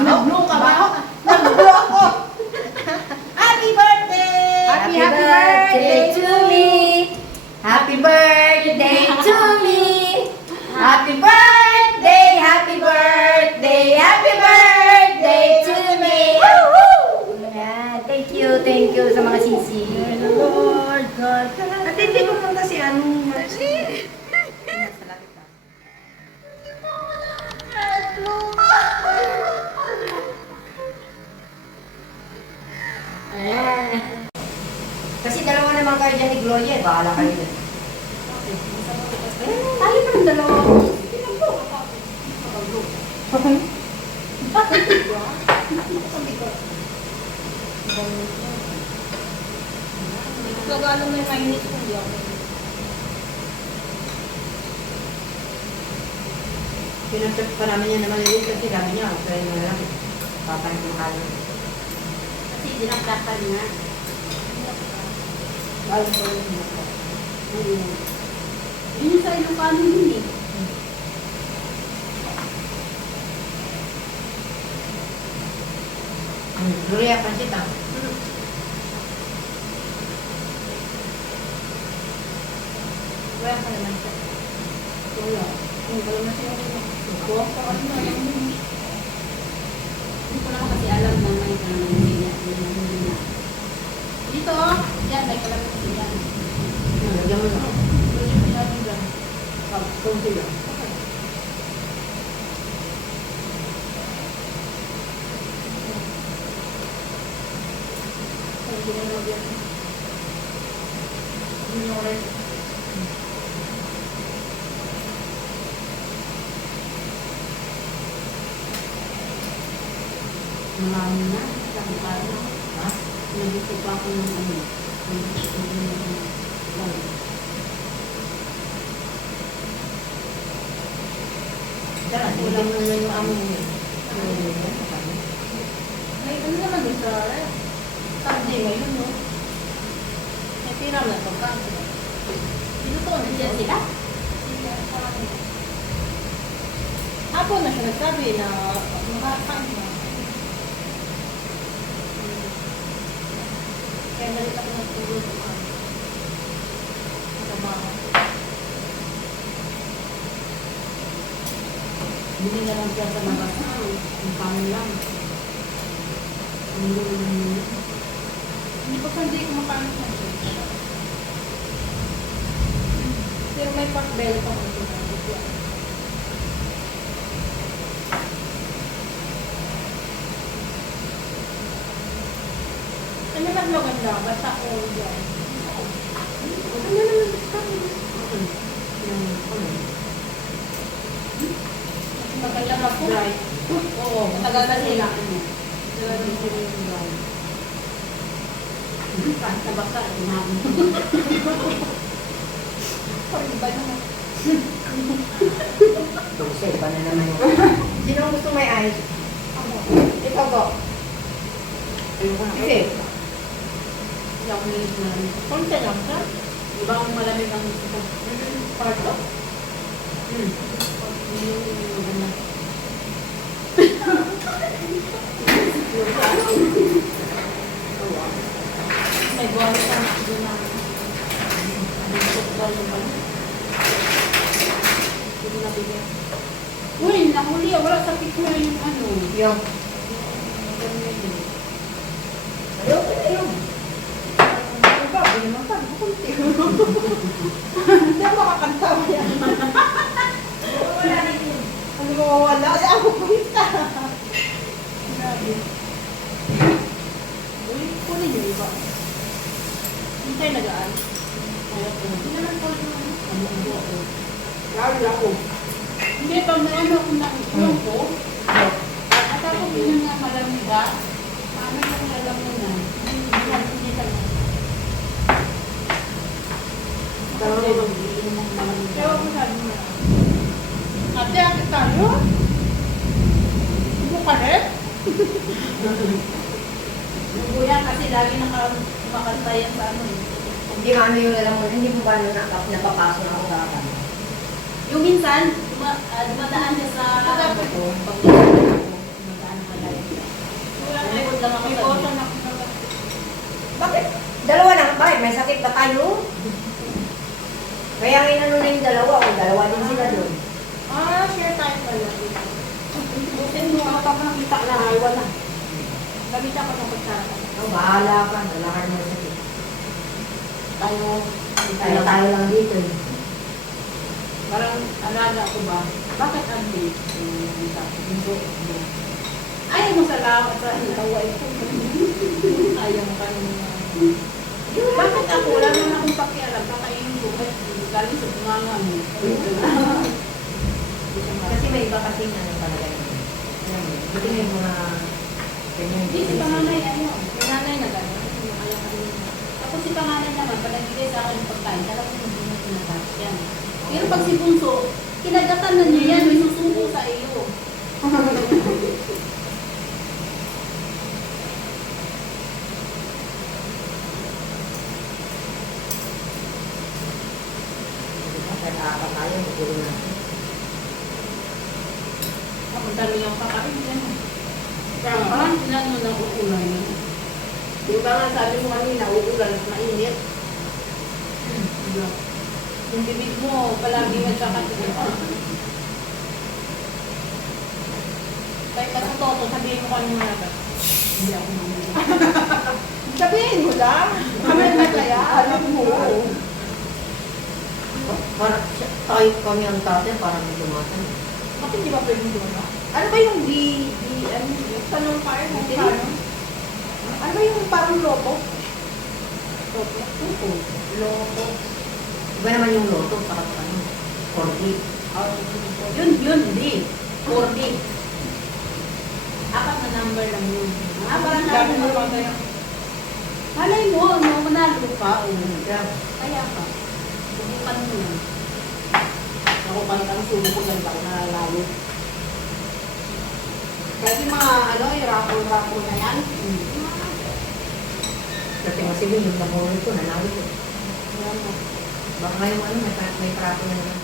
Nag-blow ka ba? Nag-blow ako! Happy birthday! Happy birthday to me! Happy birthday to me! Happy birthday! Happy birthday! Happy birthday to me! Ayan, thank you sa mga sisi. Lord God. At hindi pumunta si Anong Mercy. Ayan. Kasi dalawa naman kayo dyan ni Gloria, bahala kayo dyan. Ayan, tayo pa ng dalawa. Gagalo mo yung mainit kung di ako. Pinag-check pa namin yan naman ulit kasi dami niya. Kaya nga lang, papain ko kalo. Kasi dinakdakan nga. Alam ko yung mga. Yun yung sa Ilocano yun eh. Gloria, pansit ah. Wala ka naman siya. Wala. Hindi ko naman siya. Buwak pa kasi na lang yun. Hindi ko lang kasi alam na may kalamansi niya. Dito oh. Yan, may kalamansi yan. Lagyan mo na. Pwede mo natin dyan. Kunti lang. Okay. Hindi na lagyan. Hindi na ulit. Marami na. Sabi ka na. Ha? Nandito pa ako ng ano. Tara, bigyan mo na yung amo mo. May ano naman doon sa Sunday ngayon, no? May tiram na ito ka. Pinuto na siya sila. Hapon na siya nagsabi na makakain na. Kaya nalit ako nagtulog sa mga trabaho. Hindi na lang siya sa labas. Ang kanin lang. Hindi pa Sunday kumakain na siya. Pero may pork belly pa kung ito. Ano lang maganda? Basta all yan. Ano naman kami? Maganda na po. Oo, matagal na sila. Sa baka, inabi. Parang iba naman. Kasi iba na naman yun. Sino ang gusto may ice? Ikaw ba? Ayoko na. Kasi, Hindi ako nilis na rin. Konti lang ka? Iba ang malamig ang ito. Parto? Yung maganda. May buwan ka na doon na. Hindi na bigyan. Uy, nahuli. Wala sa picture yung ano. yung, ayaw ko na yun. Diba? Hindi naman pa. Kunti. Hindi ako makakanta. Wala rin yun. Ano ba wala? Ay, ako punta. Grabe. Uy, kunin yung iba. Hintay nagaan. Ayaw ko. Hindi naman po yung Ano ako. lalo ako. Hindi, pag may ano ako ng ilong ko, at ako yun nga malamig ka, paano yung alam mo na? Hindi ka na. Pero mag-iinom ng malamig. Kaya ako sabi mo na. Ate, ate tayo? Hindi mo ka rin? Yung kuya kasi lagi kumakanta yan sa ano eh. Hindi nga ano yung alam mo, hindi mo ba napapasok na ako sa akin? Yung minsan, dumadaan niya sa Pagkakot. pag dumadaan ng malayo. lang ako May sa bota na ako sa Bakit? Dalawa lang. Bakit? May sakit ba tayo? Kaya nga inano na yung dalawa. O dalawa din sila doon. Ah, share tayo pala. Busin mo ako pa nakita na ay wala. Gamit ako ng kutsara. Bahala ka. Lalakad mo sa sakit. Tayo. Tayo lang dito eh. Parang alaga ko ba? Bakit ugly? Ayaw mo salamat sa kaway ko. Ayaw mo kanina. Bakit ako? Wala naman akong pakialam. Kakainin ko. Galing sa bunganga mo. Kasi may iba kasi ano talaga yun. Alam mo, buti nga yung mga ganyan. Hindi, si panganay ano. Si nanay na gano'n. Tapos si panganay naman, pag nagbigay sa akin ng pagkain, talagang hindi mo tinatapos yan. Pero pag si Bunso, kinagatan na niya yan, may susuko sa iyo. Kaya apat tayo, magulo na. Ang dami yung kakain yan. Parang sinano na uulan yun. Di ba nga sabi mo kanina, uulan at mainit? Yung bibig mo, palagi magkakatuloy. Kahit ako toto, sabihin mo kanina na ba? Hindi ako mamaya. Sabihin mo lang. Kami na kaya. Alam mo. Parang tayo kami ang tatay, parang may lumatan. Bakit di ba pwedeng doon? Ano ba yung ano, tanong pa rin? Ano ba yung parang loto? Tuko. Loko. Iba naman yung loto, saka ano, corgi. Yun, di. 40. Apat na number lang yun. Parang Dami mo namin pa tayo. malay mo, no, manalo ka. Kaya, Kaya ka. Subukan mo yan. Ako kahit ang subo ko, ganito ako nalalalo. Kasi mga ano, yung raffle na yan. kasi masili yung namuli ko, nanalo ko. Baka ngayong ano, may trapo na naman.